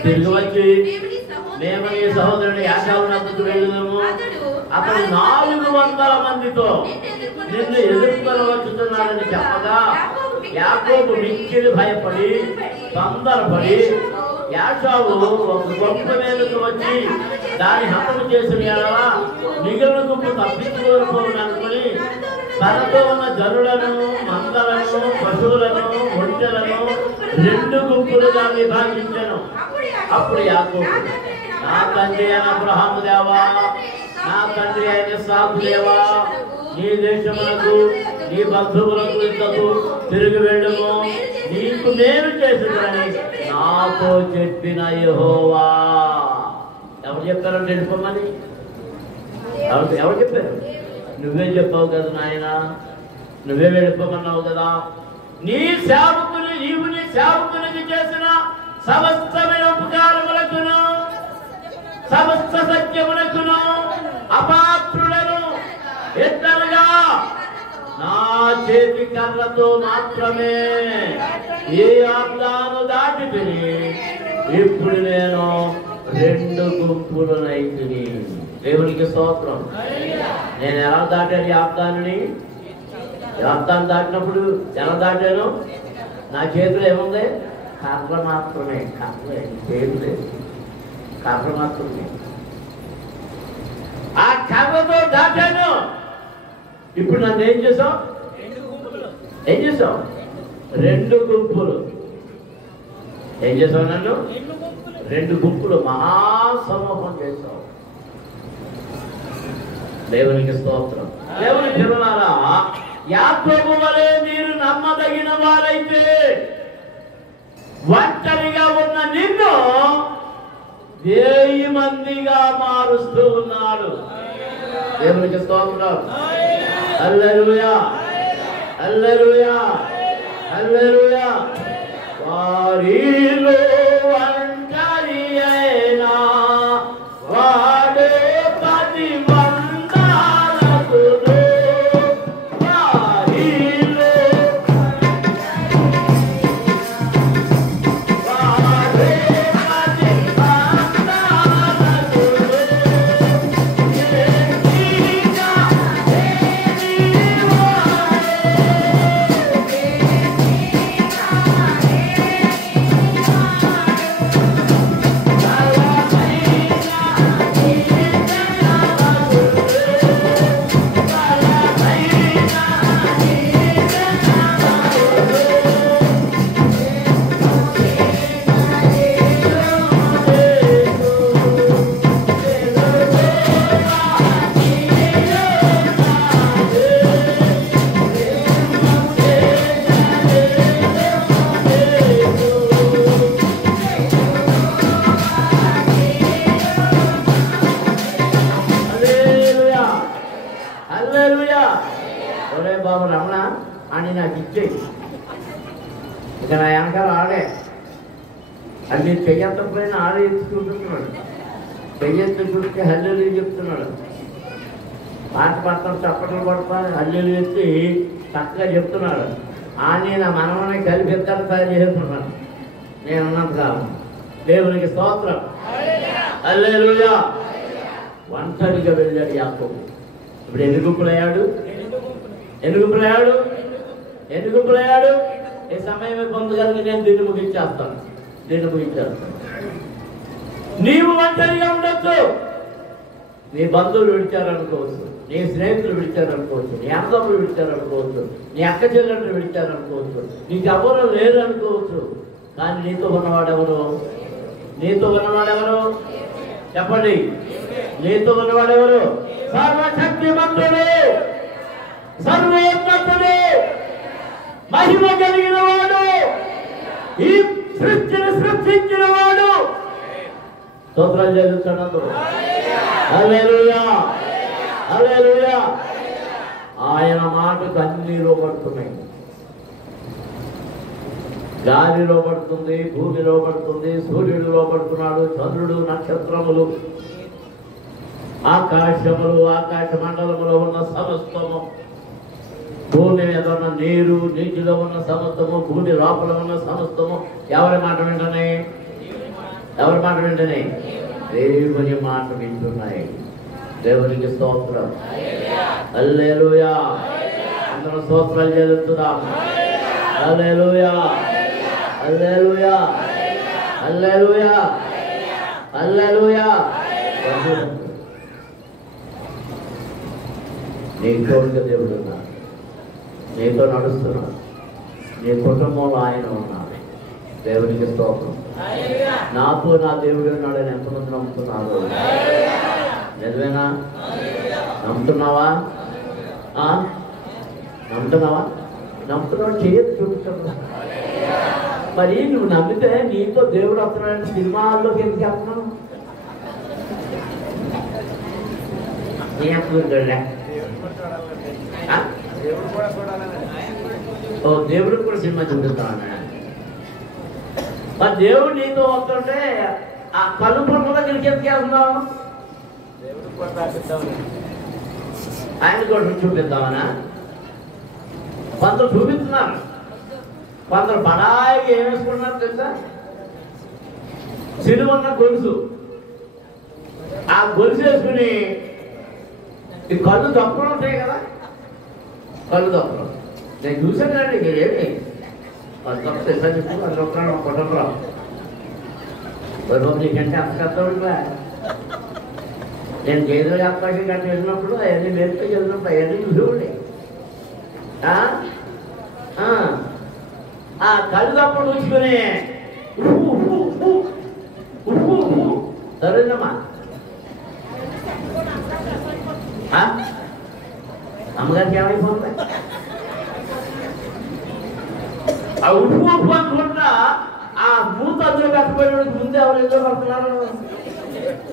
తిరిగి వచ్చి మేము నీ సహోదరుడు యాకోబునకు వెళ్ళుదాము. అతడు 400 మందితో నిన్ను ఎదుర్కొని వచ్చుతున్నాడని చెప్పగా యాకోబు మిక్కిలి భయపడి తొందరపడి యాకోబు ఒక గొప్ప మేలుకు వచ్చి దాని హతము చేసిన ఎడల మిగిలిన గుంపు తప్పించుకోకపోవడం అనుకుని తనతో ఉన్న జనులను, మందలను, పశువులను, ఒంటెలను 2 గుంపులుగా విభాగించాను. అప్పుడు యాకోబు, నా తండ్రి అయిన అబ్రహాము దేవా, నా తండ్రి అయిన ఇస్సాకు దేవా, నీ దేశములకు నీ బంధువులకు ఇంతకు తిరిగి వెళ్ళము, నీకు మేలు చేసిందని నాతో చెప్పిన యెహోవా. ఎవరు చెప్పారంటే వెళ్ళిపోమని? ఎవరు చెప్పారు? నువ్వే చెప్పావు కదా నాయన, నువ్వే వెళ్ళిపోమన్నావు కదా. నీవు నీ సేవకునికి చేసిన సమస్తమైన ఉపకారములకును సమస్త సత్యములకును అపాత్రులను ఎత్తనగా నా చేతి కర్రతో మాత్రమే ఈ ఆజ్ఞను దాటితిని. ఇప్పుడు నేను 2 గుంపులనైతిని. దేవునికి స్తోత్రం. నేను ఎలా దాటాను ఈ ఆజ్ఞాన్ని? ఆజ్ఞాన్ని దాటినప్పుడు ఎలా దాటాను? నా చేతిలో ఏముంది? కర్ర మాత్రమే. కర్ర ఏం లేదు, కర్ర మాత్రమే. ఆ కర్రతో దాటాను. ఇప్పుడు నన్ను ఏం చేసావు? 2 గుంపులు. ఏం చేసావు? నన్ను 2 గుంపులు మహాసమూహం చేసావు. దేవునికి స్తోత్రం. దేవుని పిల్లలారా, యాకోబు వలె మీరు నమ్మదగిన వారైతే ఒంటరిగా ఉన్న నిన్ను 1000 మందిగా మారుస్తూ ఉన్నాడు. దేవునికి స్తోత్రం. హల్లెలూయా, హల్లెలూయా, హల్లెలూయా. వారిలో ఒంటరి అయినా వాడు 10 మందాలకును. బాబు రమణ అని నాకు ఇచ్చేయి. ఇక నా వెనకాల ఆడే అది చెయ్యకపోయినా ఆడే ఎత్తుకుంటున్నాడు. చెయ్యెత్తుకుంటే హల్లెలూయా చెప్తున్నాడు. పాట పాడతాను, చప్పట్లు పడతాను, హల్లెలూయా ఎత్తి చక్కగా చెప్తున్నాడు. అని నా మనవని కలిపి ఇద్దరు తయారు చేస్తున్నాను నేను ఉన్నంతగా. దేవునికి స్తోత్రం. హల్లెలూయా. ఒంటరిగా వెళ్ళాడు యాకోబు. ఇప్పుడు ఎన్ని గుంపులయ్యాడు? ఈ సమయం పొందగలిగి నేను దీన్ని ముగించేస్తాను. నీవు ఒంటరిగా ఉండొచ్చు. నీ బంధువులు విడిచారనుకోవచ్చు, నీ స్నేహితులు విడిచారనుకోవచ్చు, నీ అన్నదమ్ములు విడిచారనుకోవచ్చు, నీ అక్క చెల్లెళ్ళు విడిచారనుకోవచ్చు, నీకు ఎవరు లేరు అనుకోవచ్చు. కానీ నీతో ఉన్నవాడెవరు? చెప్పండి. నీతో ఉన్నవాడెవరు? సర్వశక్తిమంతుడు, సర్వోన్నతుడు, మహిమ కలిగిన వాడు, ఈ సృష్టిని సృష్టించిన వాడు. స్తోత్రాలు చెల్లించండి. హల్లెలూయా, హల్లెలూయా. ఆయన మాటకు అన్ని లోపడుతున్నాయి. గాలి లోపడుతుంది, భూమి లోపడుతుంది, సూర్యుడు లోపడుతున్నాడు, చంద్రుడు, నక్షత్రములు, ఆకాశములు, ఆకాశ మండలములో ఉన్న సమస్తము భూమి మీద ఉన్న నీరు, నీటిలో ఉన్న సమస్తము, భూమి లోపల ఉన్న సమస్తము ఎవరి మాట వింటున్నాయి? ఎవరి మాట వింటున్నాయి? దేవుని మాట వింటున్నాయి. దేవునికి స్తోత్రం. హల్లెలూయా. అందరూ స్తోత్రాలు చెల్లిస్తున్నాం. హల్లెలూయా, హల్లెలూయా, హల్లెలూయా, హల్లెలూయా. నీ తోడుగా దేవుడు ఉన్నాడు, నీతో నడుస్తున్నాడు, నీ కుటుంబంలో ఆయన ఉన్నాడు. దేవునికి స్తోత్రం. నాతో నా దేవుడు ఉన్నాడని ఎంతమంది నమ్ముతున్నారు? నిజమేనా? నమ్ముతున్నావా? నమ్ముతున్నావా? నమ్ముతున్నావు చేయదు చూపించు. మరి నువ్వు నమ్మితే నీతో దేవుడు వస్తున్నాడని సినిమాల్లోకి ఎందుకు వెళ్తున్నావు? దేవుడికి కూడా సినిమా చూపిస్తాను. మరి దేవుడు నీతో వస్తుంటే ఆ కలుపుల దగ్గరికి ఎందుకు వెళ్తున్నావు? ఆయన కూడా చూపిద్దామనా? కొందరు చూపిస్తున్నారు, కొందరు బడాయికి ఏం వేసుకుంటున్నారు తెలుసా? సిలువన్న గొలుసు. ఆ గొలుసు వేసుకుని ఈ కళ్ళు దొక్కలు ఉంటాయి కదా, కళ్ళు దొక్కలు నేను చూసాను కండి. ఏమి దొక్క తెలుసా చెప్పు? అది దొక్కలు కొట్టరా నీకంటే అంత కష్టపడిపోయా. నేను గేదెలు అప్పటి గంట వెళ్ళినప్పుడు అవన్నీ మేలుకి వెళ్ళినప్పుడు అవన్నీ చూసేవాడి. ఆ కళ్ళప్పుడు ఉంచుకొని సరేనమ్మా. అమ్మగారికి ఏమైపోతుంది? ఆ ఉప్పు ఉప్పు అనుకుంటా ఆ మూత అందులో కట్టబడి ముందు ఎవరు ఎందులో పడుతున్నారు?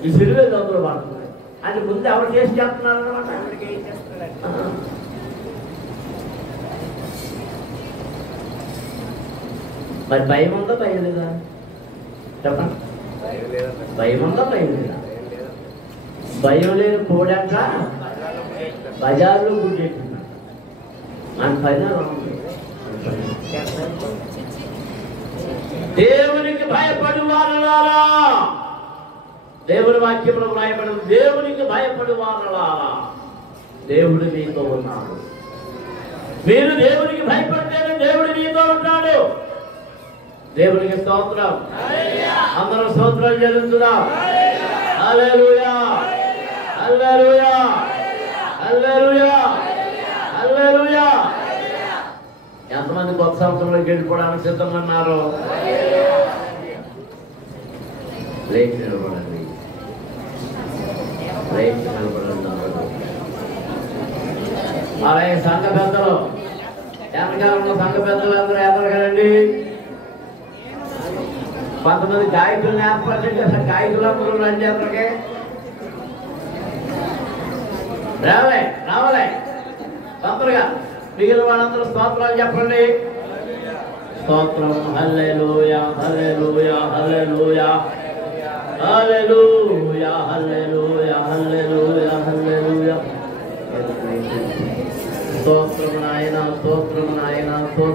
ఈ సిరివేది అందులో పడుతున్నారు అని ముందు ఎవరు చేసి చేస్తున్నారు అనమాట. మరి భయం ఉందా భయం లేదా? చెప్పండి. భయం ఉందా భయం లేదా? భయం లేని కోడంట బజార్లో గుడ్డెట్టున్నాడు. మన పైన దేవునికి భయపడి వారలారా, దేవుని వాక్యంలో రాయబడిన దేవునికి భయపడి వారలారా, దేవుడు మీతో ఉన్నాడు. మీరు దేవునికి భయపడితేనే దేవుడు మీతో ఉన్నాడు. దేవునికి స్తోత్రం. అందరూ స్తోత్రాలు చెల్లించుదాం. హల్లెలూయా, హల్లెలూయా, హల్లెలూయా, హల్లెలూయా. ఎంతమంది కొత్త సంవత్సరంలోకి వెళ్ళిపోవడానికి సిద్ధంగా ఉన్నారు? లేచి నిలబడండి, లేచి నిలబడండి. అలాగే సంఘ పెద్దలు, వెనకాలంలో సంఘ పెద్దలు అందరూ ఎదరగలండి. కొంతమంది గాయకులను ఏర్పాటు చేశారు. గాయకులందరూ రండి ఎదరకే. రావలే రావలే తొందరగా. మిగిలిన వాళ్ళందరూ స్తోత్రాలు చెప్పండి. స్తోత్రం. హల్లెలూయా, హల్లెలూయా, హల్లెలూయా, హల్లెలూయా, హల్లెలూయా, హల్లెలూయా, హల్లెలూయా. స్తోత్రం నాయనా, స్తోత్రం నాయనా, స్తోత్రం.